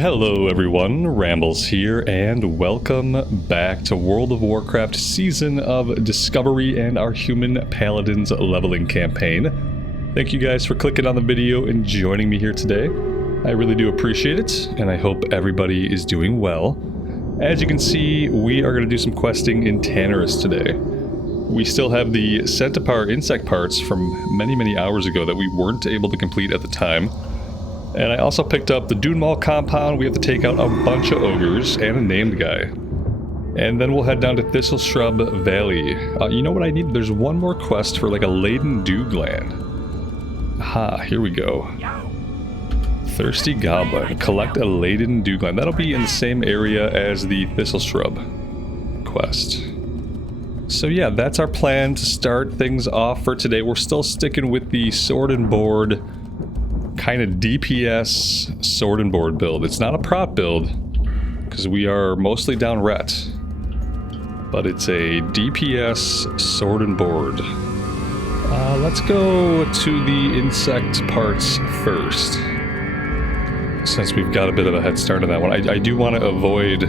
Hello everyone, Rambles here, and welcome back to World of Warcraft Season of Discovery and our Human Paladins leveling campaign. Thank you guys for clicking on the video and joining me here today. I really do appreciate it, and I hope everybody is doing well. As you can see, we are going to do some questing in Tanaris today. We still have the Centipaar insect parts from many hours ago that we weren't able to complete at the time. And I also picked up the Dunemaul compound. We have to take out a bunch of ogres and a named guy. And then we'll head down to Thistleshrub Valley. You know what I need? There's one more quest for like a laden dew gland. Aha, here we go. Thirsty Goblin. Collect a laden dew gland. That'll be in the same area as the Thistleshrub quest. So yeah, that's our plan to start things off for today. We're still sticking with the sword and board kind of DPS sword and board build. It's not a prot build because we are mostly down ret, but it's a DPS sword and board. Let's go to the insect parts first, since we've got a bit of a head start on that one. I do want to avoid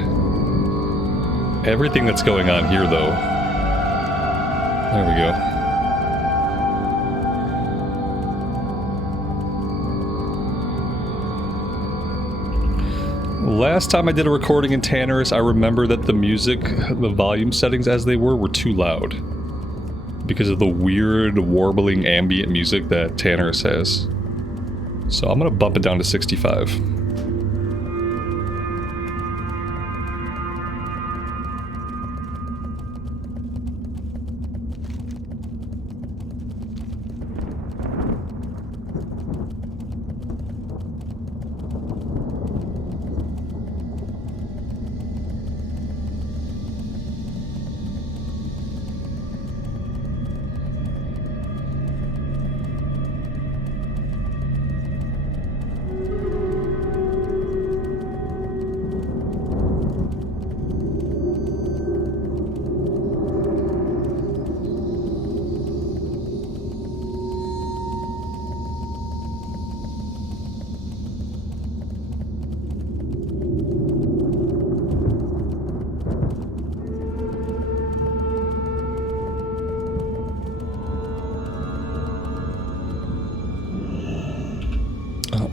everything that's going on here though. There we go. Last time I did a recording in Tanaris, I remember that the music, the volume settings as they were too loud because of the weird warbling ambient music that Tanaris has. So I'm gonna bump it down to 65.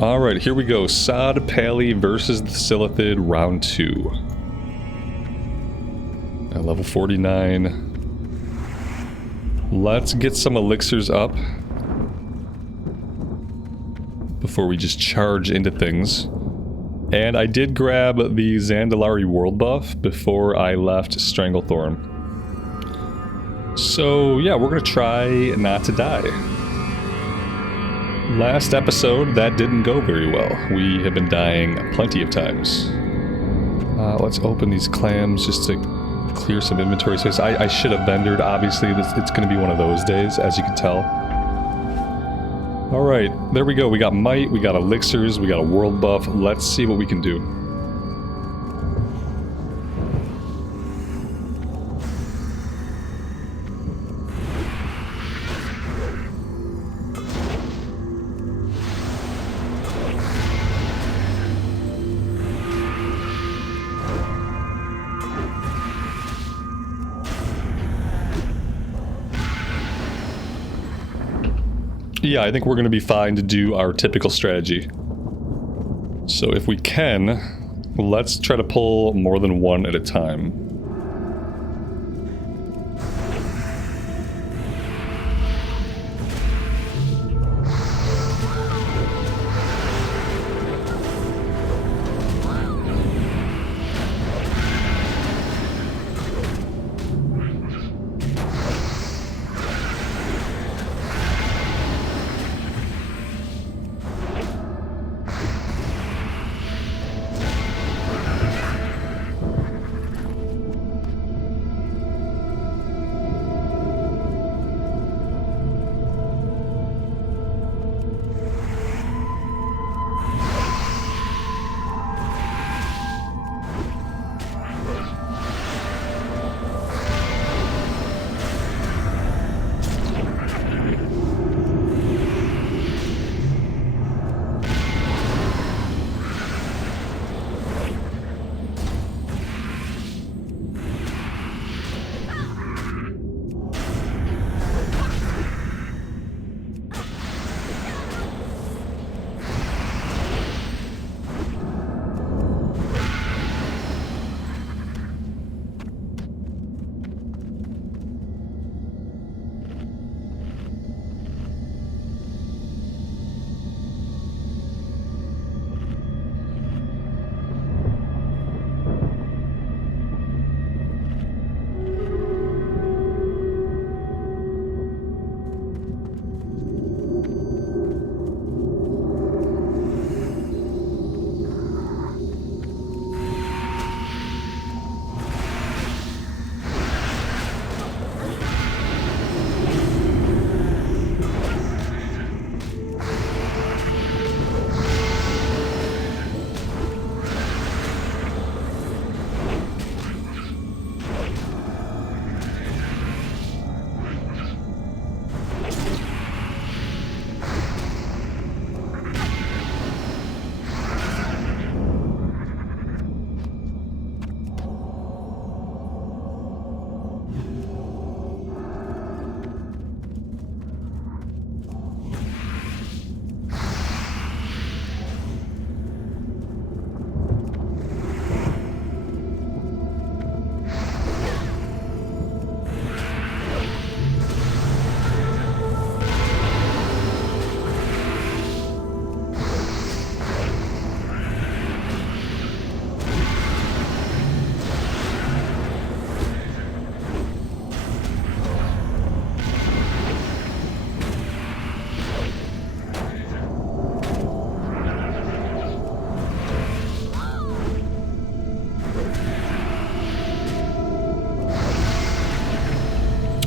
Alright, here we go. Sod Pally versus the Silithid, round 2. At level 49. Let's get some elixirs up before we just charge into things. And I did grab the Zandalari world buff before I left Stranglethorn. So yeah, we're gonna try not to die. Last episode, that didn't go very well. We have been dying plenty of times. Let's open these clams just to clear some inventory space. I should have vendored, obviously. It's going to be one of those days, as you can tell. Alright, there we go. We got might, we got elixirs, we got a world buff. Let's see what we can do. Yeah, I think we're going to be fine to do our typical strategy. So if we can, let's try to pull more than one at a time.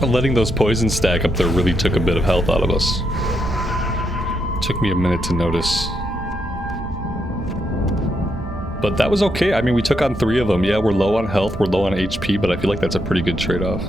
letting those poisons stack up there really took a bit of health out of us. Took me a minute to notice. But that was okay. I mean, we took on 3 of them. Yeah, we're low on health, we're low on HP, but I feel like that's a pretty good trade-off.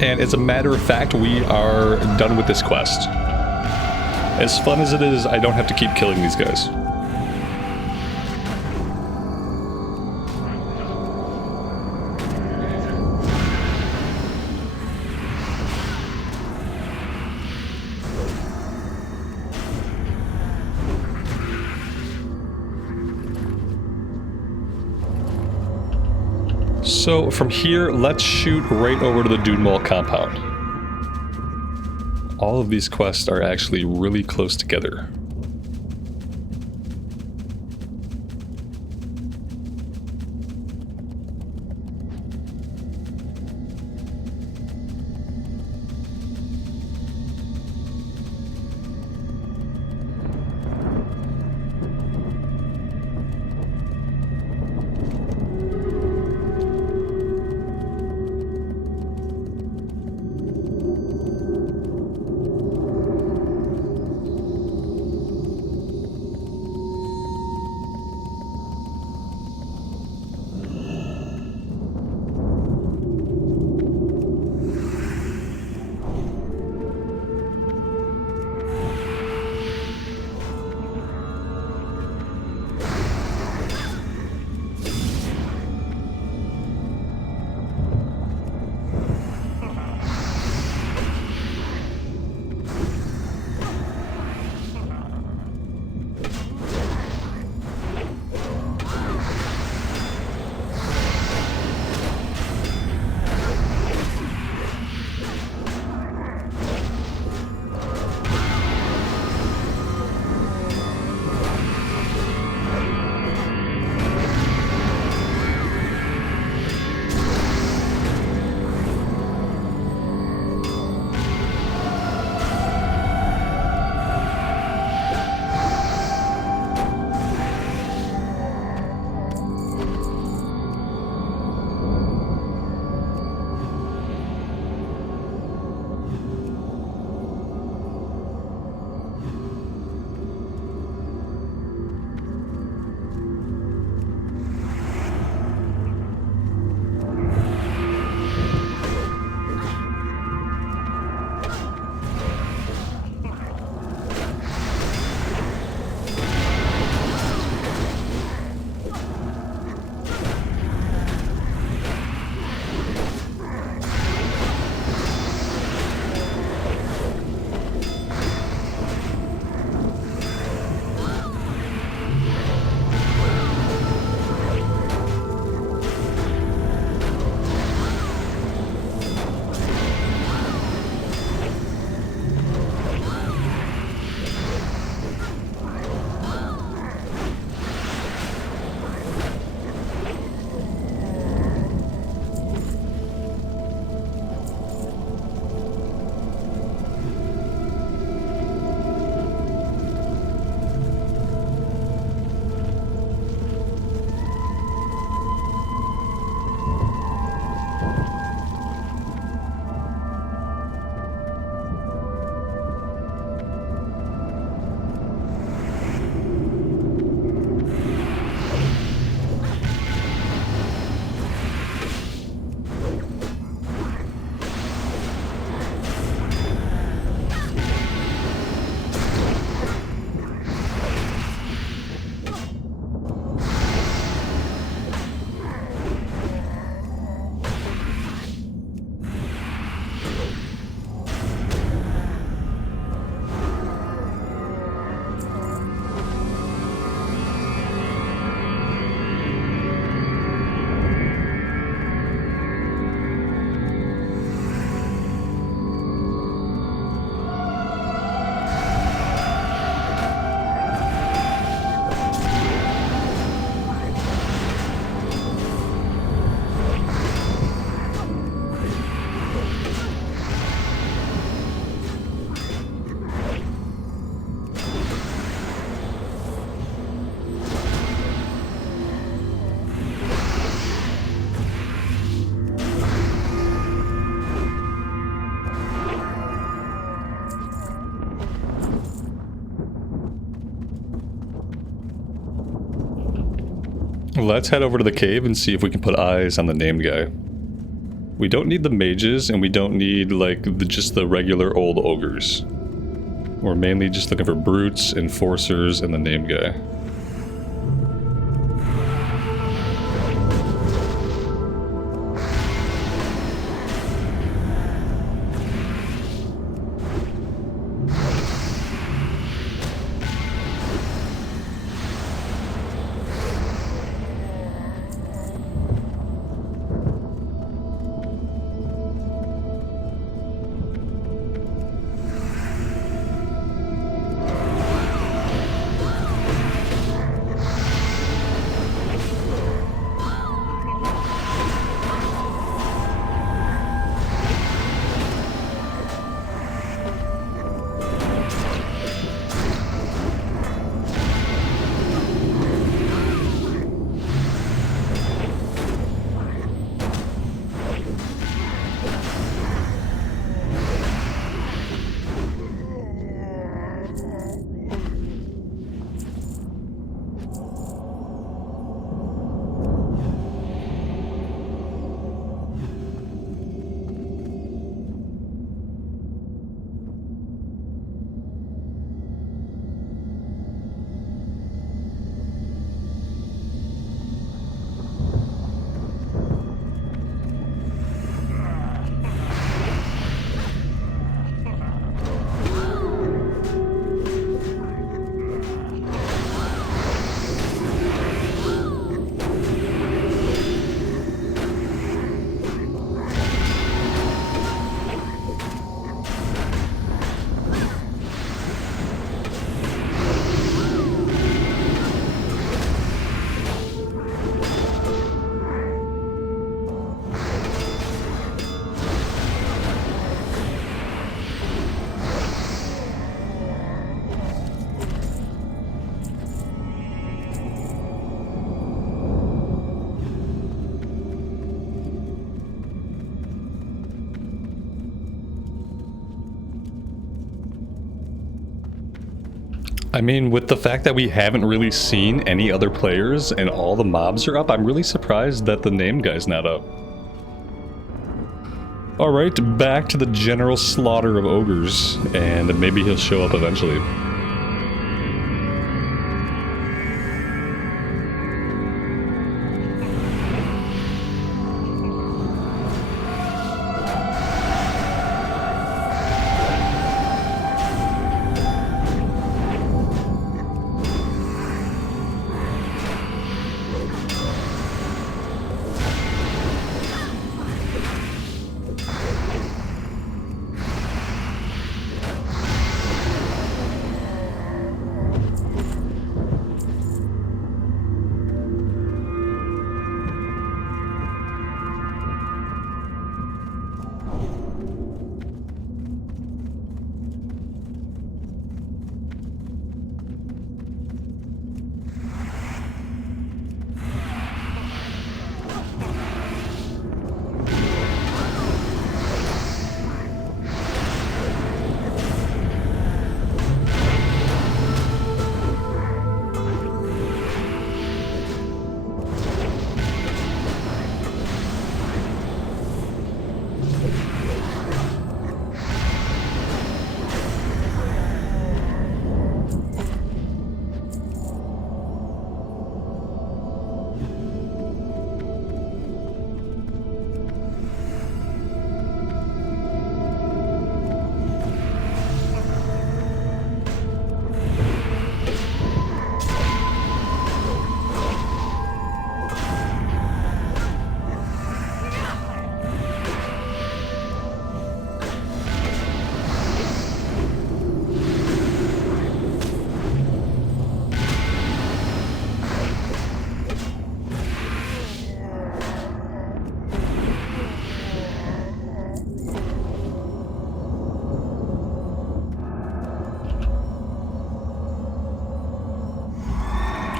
And as a matter of fact, we are done with this quest. As fun as it is, I don't have to keep killing these guys. So from here, let's shoot right over to the Dunemaul compound. All of these quests are actually really close together. Let's head over to the cave and see if we can put eyes on the named guy. We don't need the mages, and we don't need, like, just the regular old ogres. We're mainly just looking for brutes, enforcers, and the named guy. I mean, with the fact that we haven't really seen any other players and all the mobs are up, I'm really surprised that the named guy's not up. Alright, back to the general slaughter of ogres, and maybe he'll show up eventually.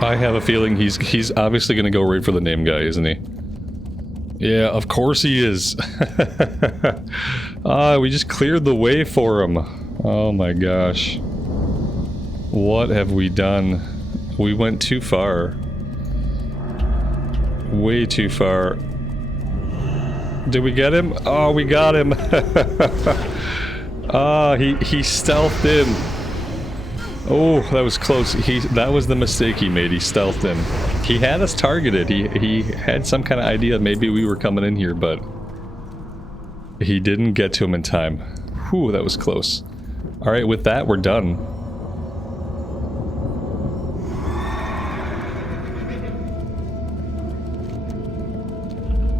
I have a feeling he's obviously going to go right for the name guy, isn't he? Yeah, of course he is. We just cleared the way for him. Oh my gosh. What have we done? We went too far. Way too far. Did we get him? Oh, we got him. Ah, he stealthed in. Oh, that was close. That was the mistake he made. He stealthed in. He had us targeted. He had some kind of idea maybe we were coming in here, but he didn't get to him in time. Whew, that was close. All right, with that, we're done.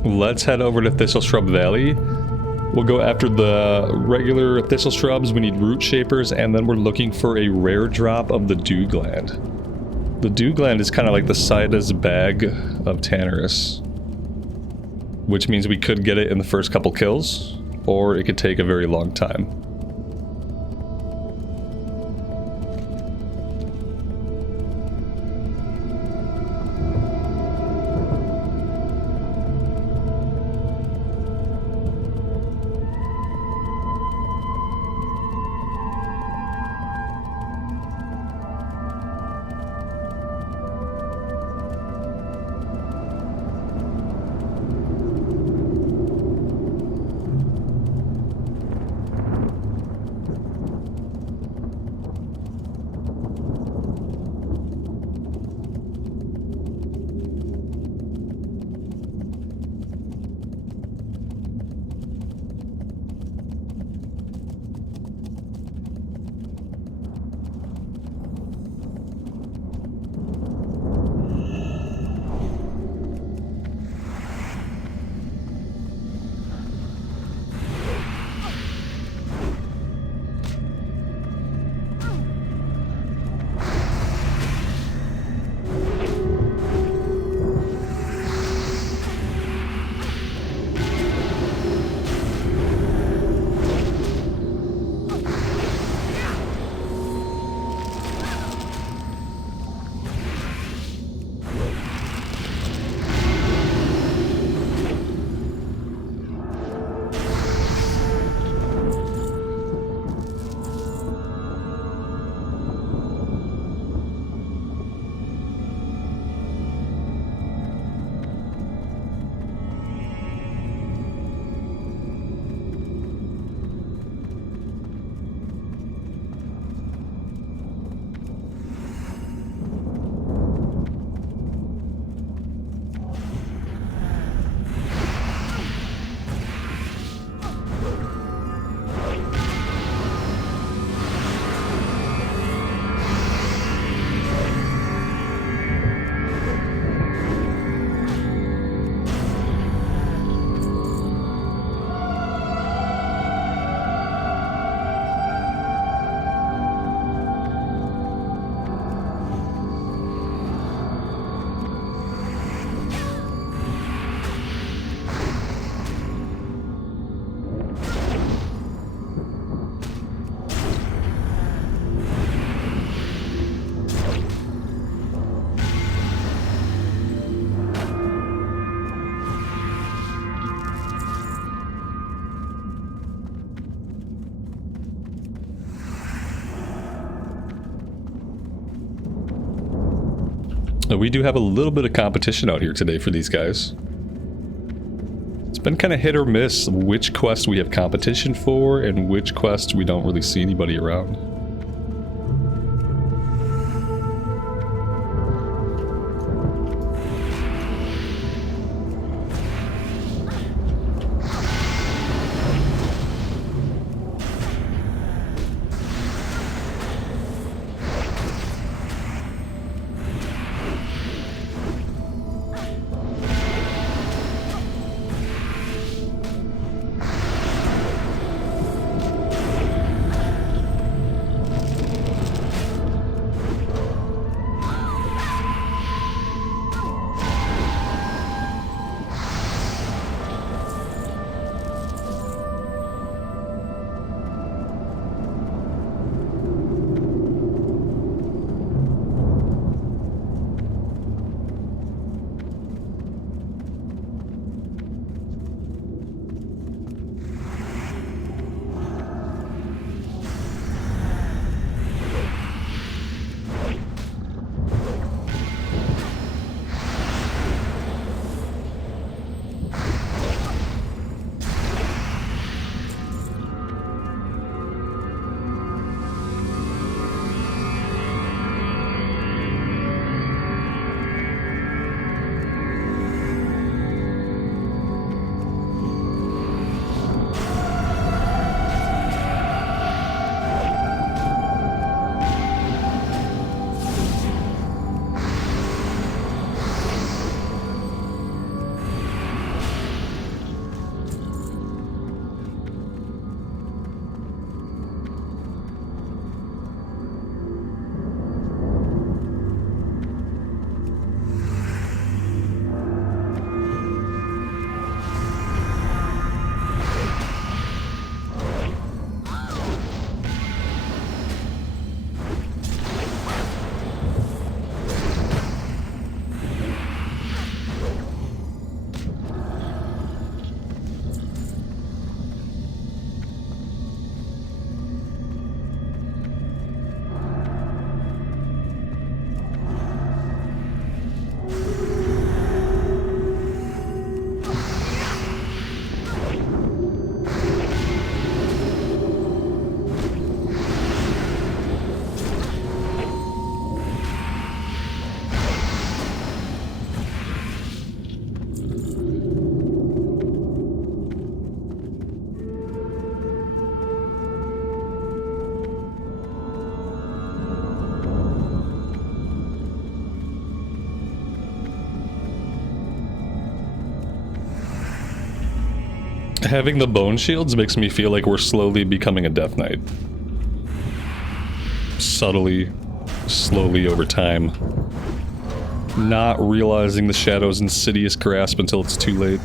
Let's head over to Thistleshrub Valley. We'll go after the regular Thistleshrubs. We need root shapers, and then we're looking for a rare drop of the Dew Gland. The Dew Gland is kind of like the Sida's bag of Tanaris, which means we could get it in the first couple kills, or it could take a very long time. We do have a little bit of competition out here today for these guys. It's been kind of hit or miss which quest we have competition for and which quest we don't really see anybody around. Having the bone shields makes me feel like we're slowly becoming a Death Knight. Subtly, slowly over time. Not realizing the Shadow's insidious grasp until it's too late.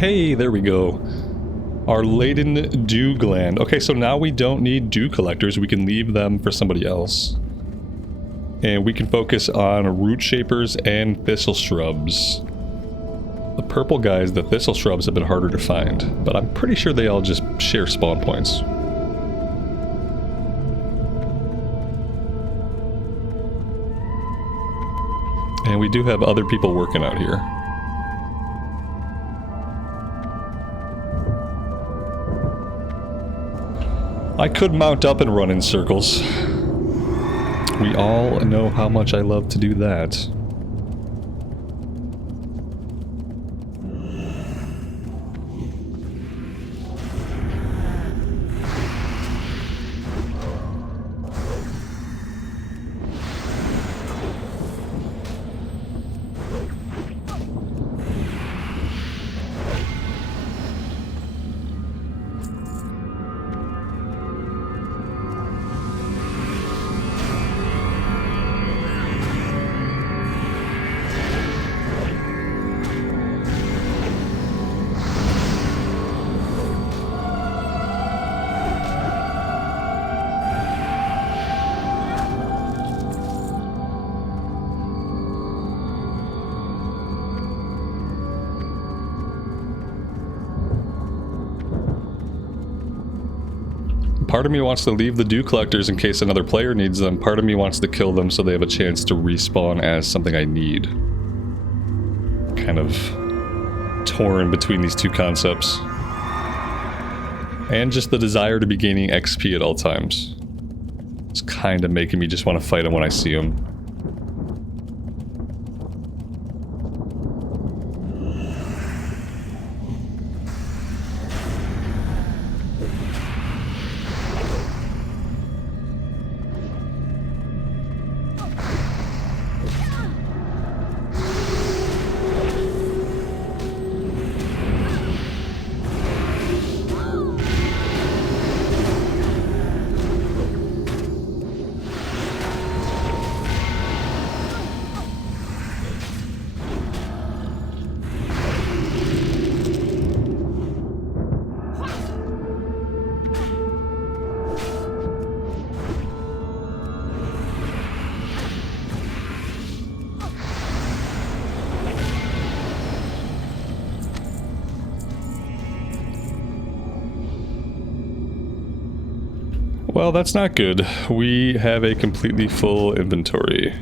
Hey, there we go. Our laden dew gland. Okay, so now we don't need dew collectors. We can leave them for somebody else. And we can focus on root shapers and Thistleshrubs. The purple guys, the Thistleshrubs, have been harder to find, but I'm pretty sure they all just share spawn points. And we do have other people working out here. I could mount up and run in circles. We all know how much I love to do that. Part of me wants to leave the dew collectors in case another player needs them. Part of me wants to kill them so they have a chance to respawn as something I need. Kind of torn between these two concepts. And just the desire to be gaining XP at all times. It's kind of making me just want to fight them when I see them. Well, that's not good. We have a completely full inventory.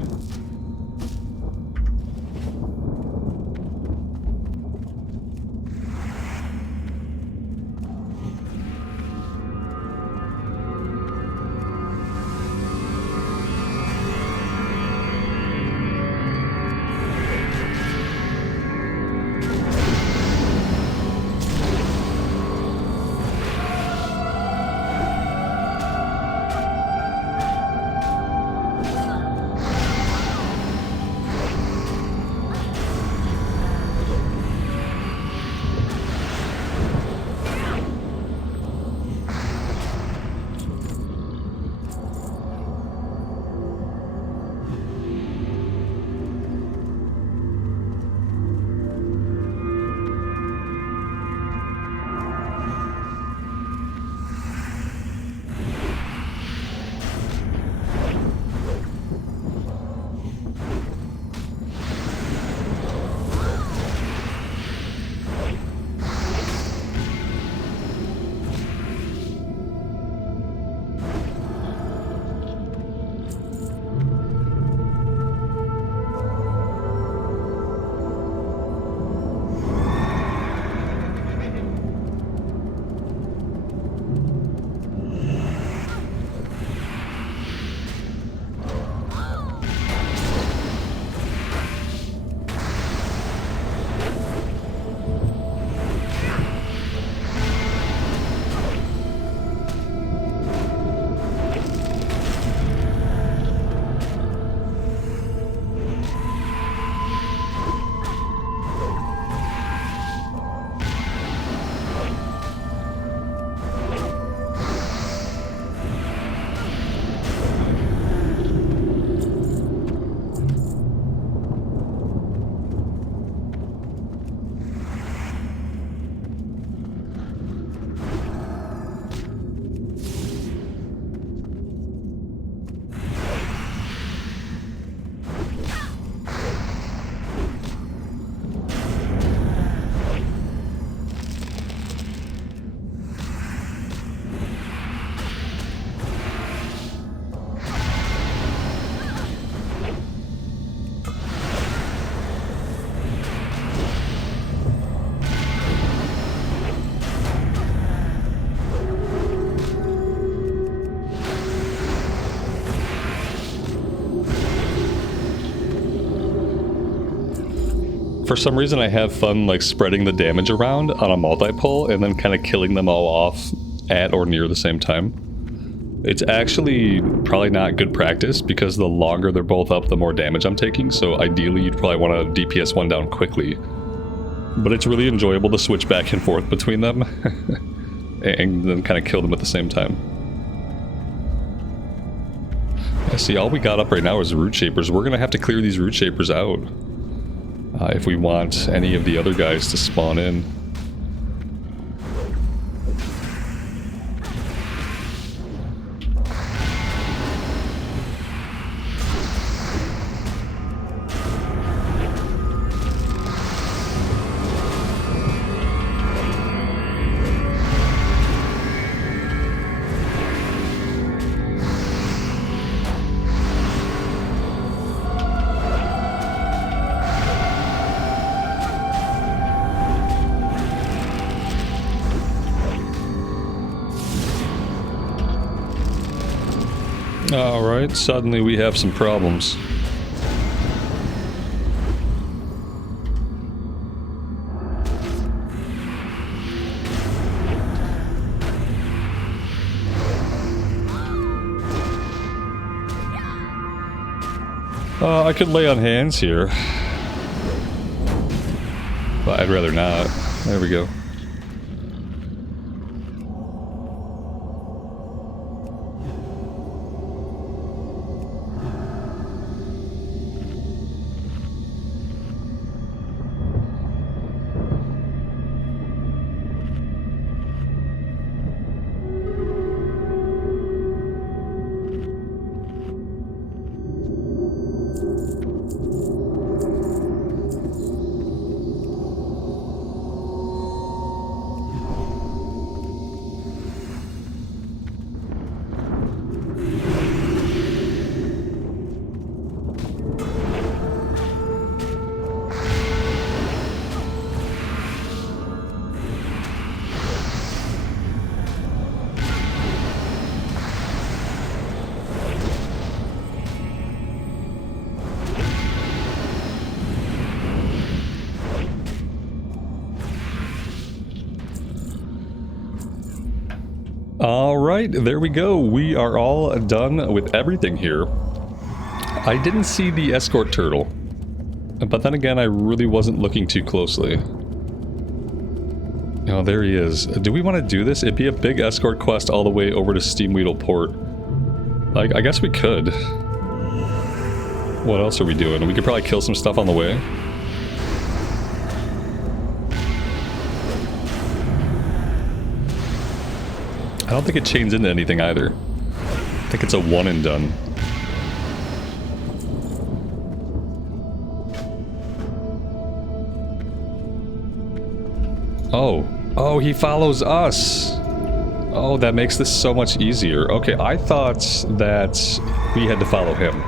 For some reason I have fun like spreading the damage around on a multi-pull and then kind of killing them all off at or near the same time. It's actually probably not good practice because the longer they're both up, the more damage I'm taking, so ideally you'd probably want to DPS one down quickly. But it's really enjoyable to switch back and forth between them and then kind of kill them at the same time. I see all we got up right now is root shapers. We're going to have to clear these root shapers out if we want any of the other guys to spawn in. Alright, suddenly we have some problems. I could lay on hands here. But I'd rather not. There we go. Alright, there we go. We are all done with everything here. I didn't see the escort turtle. But then again, I really wasn't looking too closely. Oh, there he is. Do we want to do this? It'd be a big escort quest all the way over to Steamweedle Port. I guess we could. What else are we doing? We could probably kill some stuff on the way. I don't think it chains into anything either. I think it's a one and done. Oh, he follows us. Oh, that makes this so much easier. Okay, I thought that we had to follow him.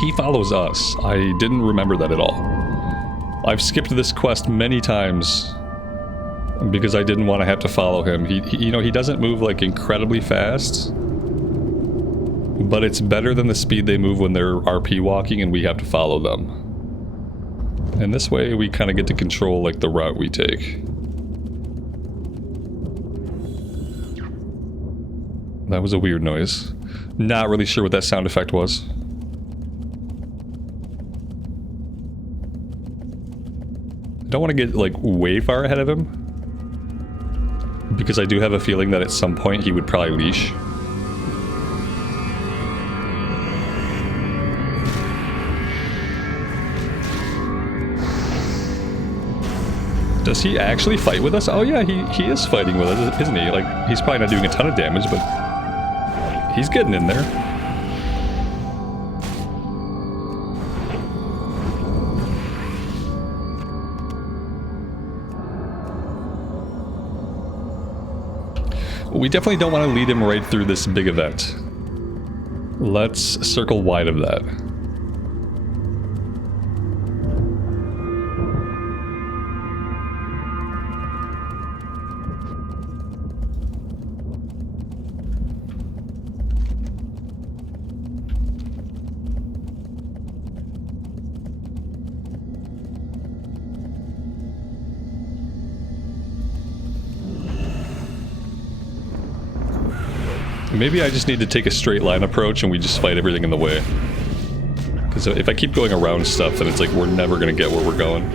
He follows us. I didn't remember that at all. I've skipped this quest many times because I didn't want to have to follow him. He you know, he doesn't move like incredibly fast, but it's better than the speed they move when they're RP walking and we have to follow them. And this way we kind of get to control like the route we take. That was a weird noise. Not really sure what that sound effect was. I don't want to get like way far ahead of him, because I do have a feeling that at some point he would probably leash. Does he actually fight with us? Oh yeah, he is fighting with us, isn't he? Like, he's probably not doing a ton of damage, but he's getting in there. We definitely don't want to lead him right through this big event. Let's circle wide of that. Maybe I just need to take a straight line approach and we just fight everything in the way. Because if I keep going around stuff, then it's like we're never going to get where we're going.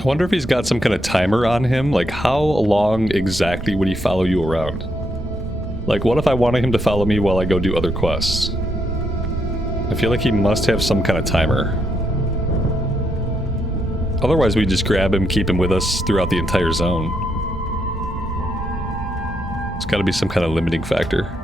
I wonder if he's got some kind of timer on him. Like, how long exactly would he follow you around? Like, what if I wanted him to follow me while I go do other quests? I feel like he must have some kind of timer. Otherwise, we just grab him, keep him with us throughout the entire zone. It's gotta be some kind of limiting factor.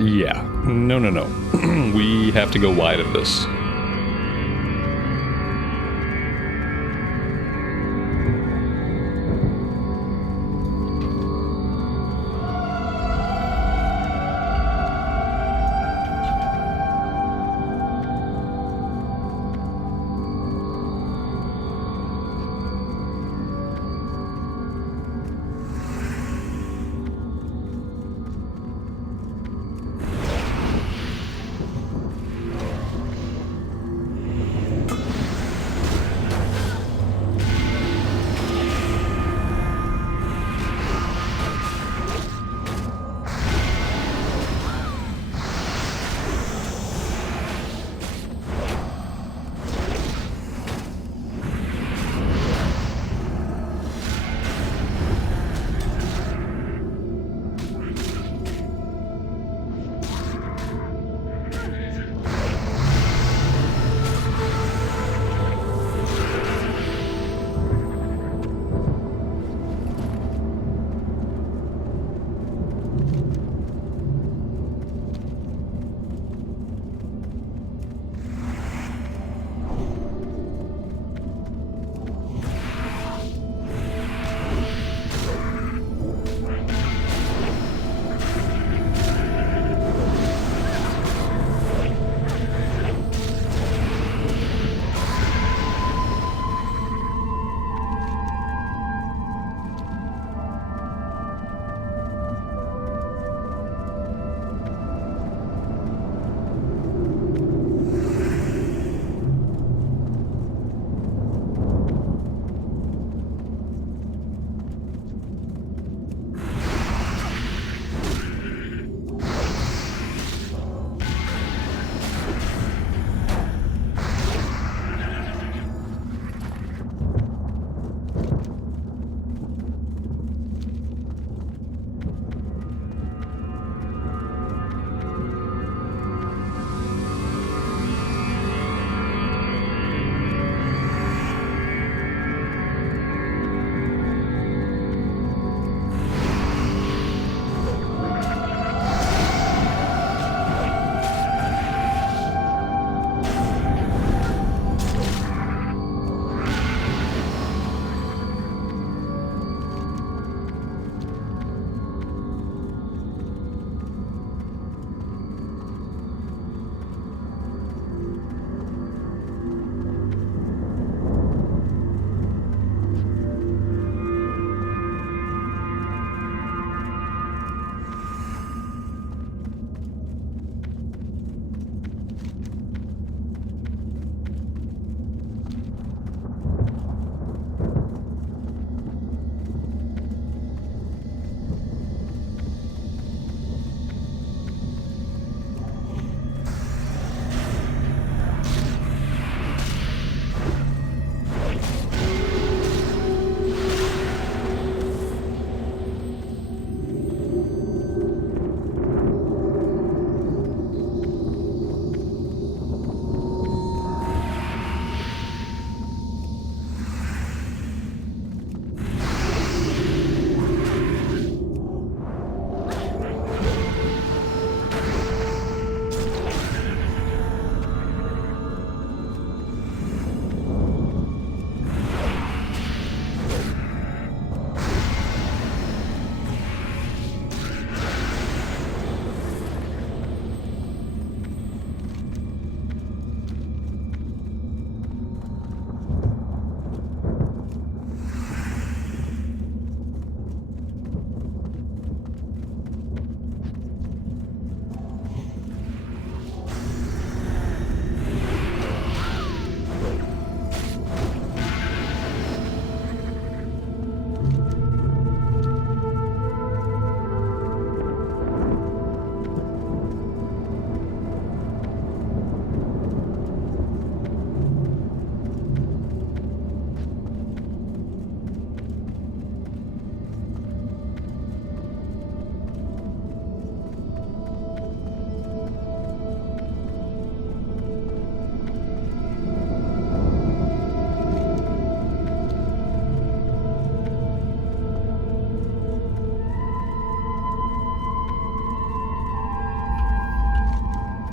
Yeah. No. We have to go wide of this.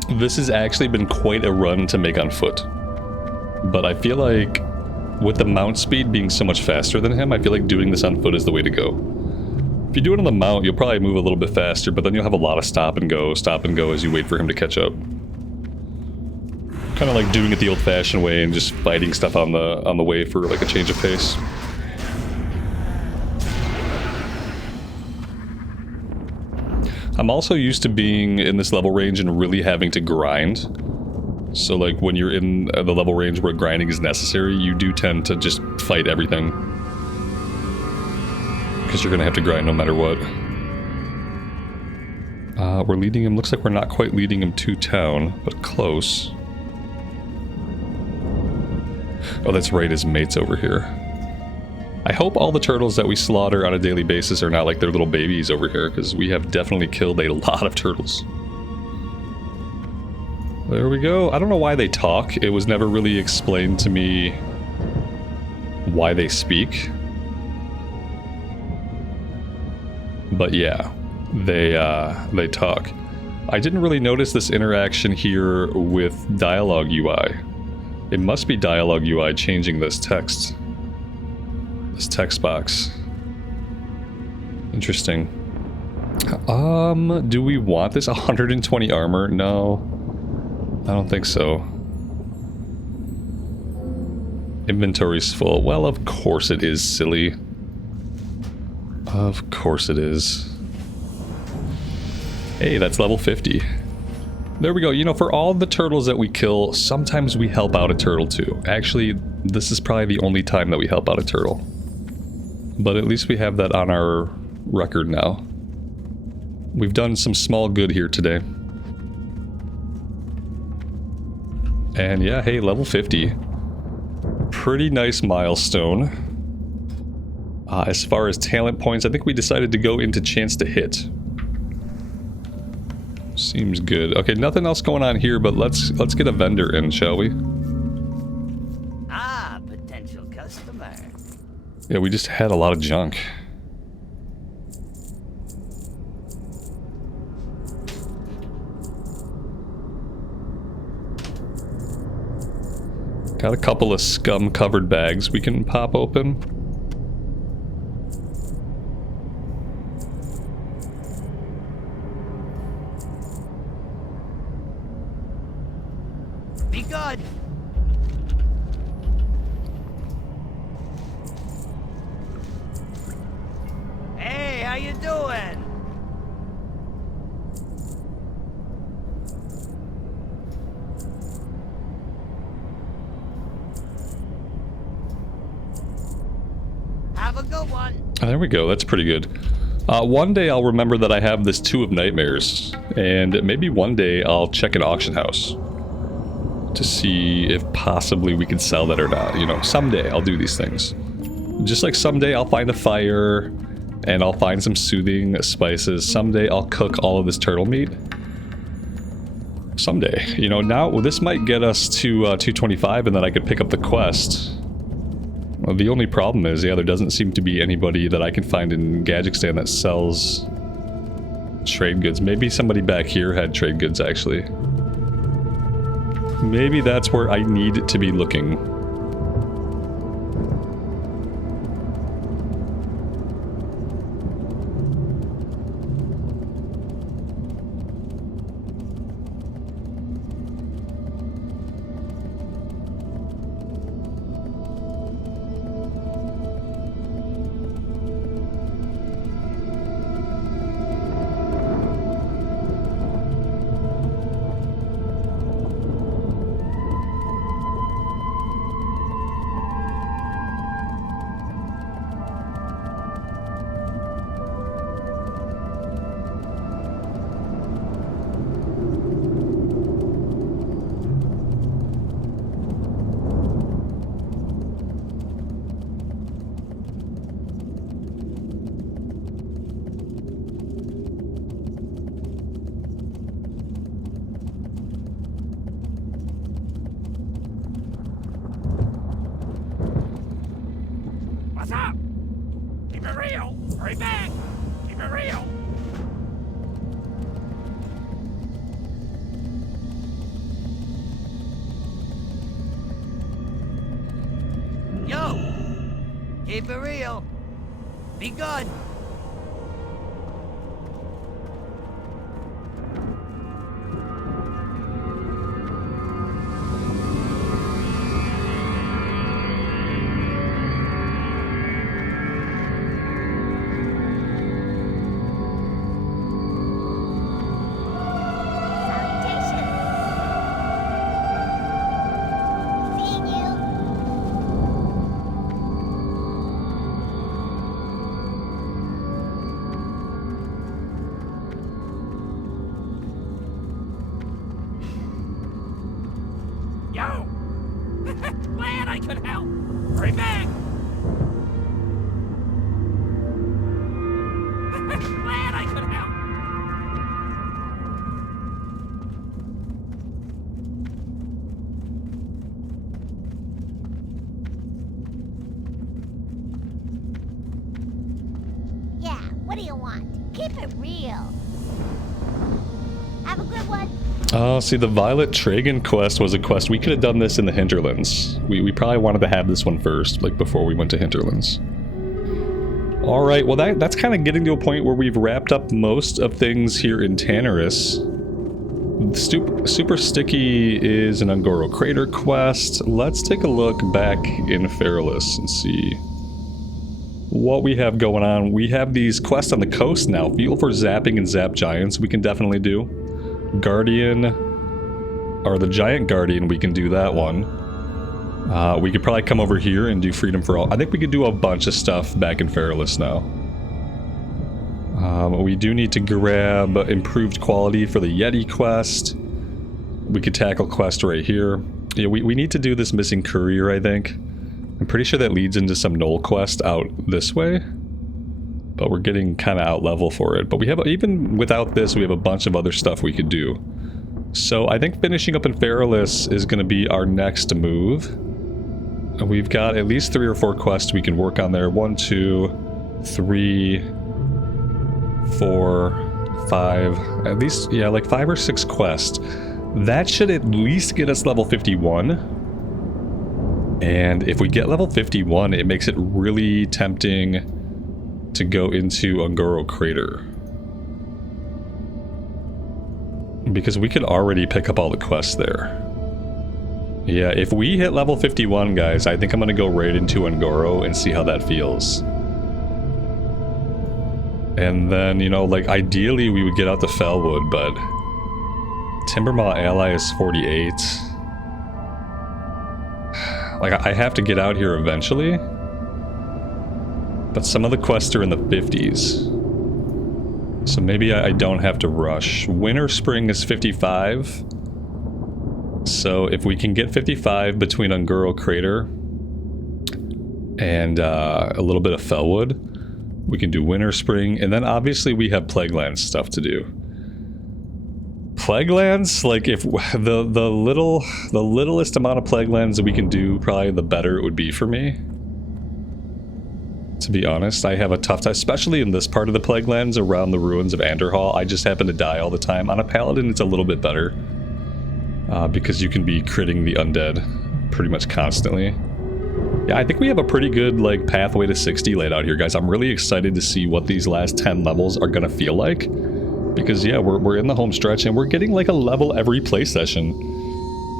This has actually been quite a run to make on foot. But I feel like with the mount speed being so much faster than him, I feel like doing this on foot is the way to go. If you do it on the mount, you'll probably move a little bit faster, but then you'll have a lot of stop and go as you wait for him to catch up. Kind of like doing it the old-fashioned way and just fighting stuff on the way for like a change of pace. I'm also used to being in this level range and really having to grind. So like when you're in the level range where grinding is necessary, you do tend to just fight everything. Because you're going to have to grind no matter what. We're leading him, looks like we're not quite leading him to town, but close. Oh, that's right, his mate's over here. I hope all the turtles that we slaughter on a daily basis are not like their little babies over here, because we have definitely killed a lot of turtles. There we go. I don't know why they talk. It was never really explained to me why they speak. But yeah, they talk. I didn't really notice this interaction here with dialogue UI. It must be dialogue UI changing this text. This text box. Interesting. Do we want this 120 armor? No. I don't think so. Inventory's full. Well, of course it is, silly. Of course it is. Hey, that's level 50. There we go. You know, for all the turtles that we kill, sometimes we help out a turtle too. Actually, this is probably the only time that we help out a turtle. But at least we have that on our record now. We've done some small good here today. And yeah, hey, level 50. Pretty nice milestone. As far as talent points, I think we decided to go into chance to hit. Seems good. Okay, nothing else going on here, but let's get a vendor in, shall we? Ah, potential customer. Yeah, we just had a lot of junk. Got a couple of scum-covered bags we can pop open. Be good. Hey, how you doing? Have a good one. There we go, that's pretty good. One day I'll remember that I have this Two of Nightmares, and maybe one day I'll check an auction house to see if possibly we can sell that or not. You know, someday I'll do these things. Just like someday I'll find a fire, and I'll find some soothing spices. Someday I'll cook all of this turtle meat. Someday. You know, now this might get us to 225, and then I could pick up the quest. Well, the only problem is, yeah, there doesn't seem to be anybody that I can find in Gadgekstan that sells trade goods. Maybe somebody back here had trade goods, actually. Maybe that's where I need to be looking. What's up? Keep it real. Hurry back. Keep it real. Keep it real. Be good. Yo! Glad I could help! Hurry back! Glad I could help! Yeah, what do you want? Keep it real. Have a good one. Oh, see, the Violet Tragan quest was a quest. We could have done this in the Hinterlands. We probably wanted to have this one first, like before we went to Hinterlands. Alright, well that's kind of getting to a point where we've wrapped up most of things here in Tanaris. Super Sticky is an Ungoro Crater quest. Let's take a look back in Feralis and see what we have going on. We have these quests on the coast now. Feel for zapping and zap giants we can definitely do. Guardian, or the Giant Guardian, we can do that one. We could probably come over here and do Freedom for All. I think we could do a bunch of stuff back in Feralis now. We do need to grab improved quality for the Yeti quest. We could tackle quest right here. Yeah, we need to do this missing courier, I think. I'm pretty sure that leads into some Knoll quest out this way. But we're getting kind of out level for it. But we have, even without this, we have a bunch of other stuff we could do. So I think finishing up in Feralis is going to be our next move. And we've got at least 3 or 4 quests we can work on there. 1, 2, 3, 4, 5. At least, yeah, like 5 or 6 quests. That should at least get us level 51. And if we get level 51, it makes it really tempting to go into Ungoro Crater. Because we could already pick up all the quests there. Yeah, if we hit level 51, guys, I think I'm going to go right into Ungoro and see how that feels. And then, you know, like, ideally we would get out the Fellwood, but Timbermaw Ally is 48. Like, I have to get out here eventually. But some of the quests are in the 50s. So maybe I don't have to rush. Winter Spring is 55. So if we can get 55 between Ungoro Crater and a little bit of Fellwood, we can do Winter Spring. And then obviously we have Plaguelands stuff to do. Plaguelands, like, if the littlest amount of Plaguelands that we can do, probably the better it would be for me. To be honest, I have a tough time, especially in this part of the Plaguelands around the ruins of Anderhall. I just happen to die all the time. On a Paladin, it's a little bit better. Because you can be critting the undead pretty much constantly. Yeah, I think we have a pretty good, like, pathway to 60 laid out here, guys. I'm really excited to see what these last 10 levels are gonna feel like. Because, yeah, we're in the home stretch and we're getting, like, a level every play session.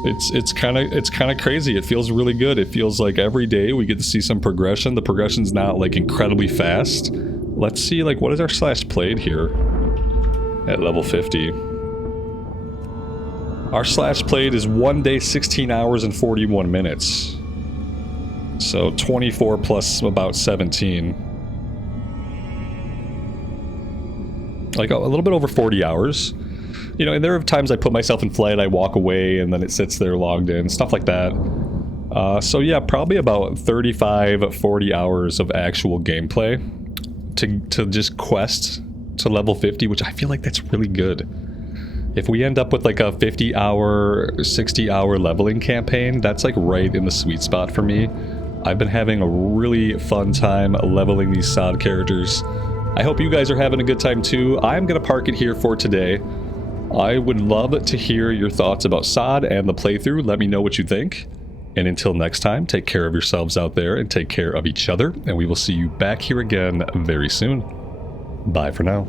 It's kind of crazy. It feels really good. It feels like every day we get to see some progression. The progression's not, like, incredibly fast. Let's see, like, what is our slash played here at level 50. Our slash played is 1 day, 16 hours, and 41 minutes. So 24 plus about 17. Like a little bit over 40 hours. You know, and there are times I put myself in flight, I walk away, and then it sits there logged in, stuff like that. So yeah, probably about 35, 40 hours of actual gameplay to just quest to level 50, which I feel like that's really good. If we end up with like a 50-hour, 60-hour leveling campaign, that's like right in the sweet spot for me. I've been having a really fun time leveling these SOD characters. I hope you guys are having a good time too. I'm going to park it here for today. I would love to hear your thoughts about SOD and the playthrough. Let me know what you think. And until next time, take care of yourselves out there and take care of each other, and we will see you back here again very soon. Bye for now.